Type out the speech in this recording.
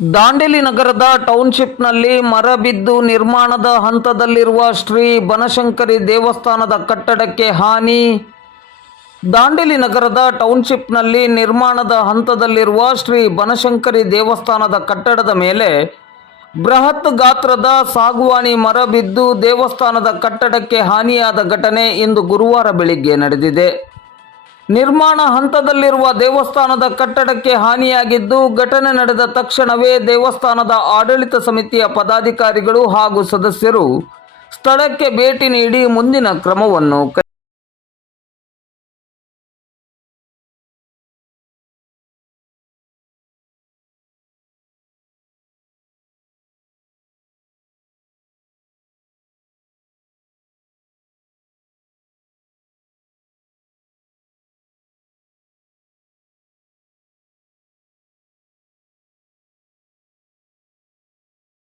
ದಾಂಡೇಲಿ ನಗರದ ಟೌನ್ಶಿಪ್ನಲ್ಲಿ ಮರ ಬಿದ್ದು ನಿರ್ಮಾಣದ ಹಂತದಲ್ಲಿರುವ ಶ್ರೀ ಬನಶಂಕರಿ ದೇವಸ್ಥಾನದ ಕಟ್ಟಡಕ್ಕೆ ಹಾನಿ. ದಾಂಡೇಲಿ ನಗರದ ಟೌನ್ಶಿಪ್ನಲ್ಲಿ ನಿರ್ಮಾಣದ ಹಂತದಲ್ಲಿರುವ ಶ್ರೀ ಬನಶಂಕರಿ ದೇವಸ್ಥಾನದ ಕಟ್ಟಡದ ಮೇಲೆ ಬೃಹತ್ ಗಾತ್ರದ ಸಾಗುವಾನಿ ಮರ ಬಿದ್ದು ದೇವಸ್ಥಾನದ ಕಟ್ಟಡಕ್ಕೆ ಹಾನಿಯಾದ ಘಟನೆ ಇಂದು ಗುರುವಾರ ಬೆಳಿಗ್ಗೆ ನಡೆದಿದೆ. ನಿರ್ಮಾಣ ಹಂತದಲ್ಲಿರುವ ದೇವಸ್ಥಾನದ ಕಟ್ಟಡಕ್ಕೆ ಹಾನಿಯಾಗಿದ್ದು, ಘಟನೆ ನಡೆದ ತಕ್ಷಣವೇ ದೇವಸ್ಥಾನದ ಆಡಳಿತ ಸಮಿತಿಯ ಪದಾಧಿಕಾರಿಗಳು ಹಾಗೂ ಸದಸ್ಯರು ಸ್ಥಳಕ್ಕೆ ಭೇಟಿ ನೀಡಿ ಮುಂದಿನ ಕ್ರಮವನ್ನು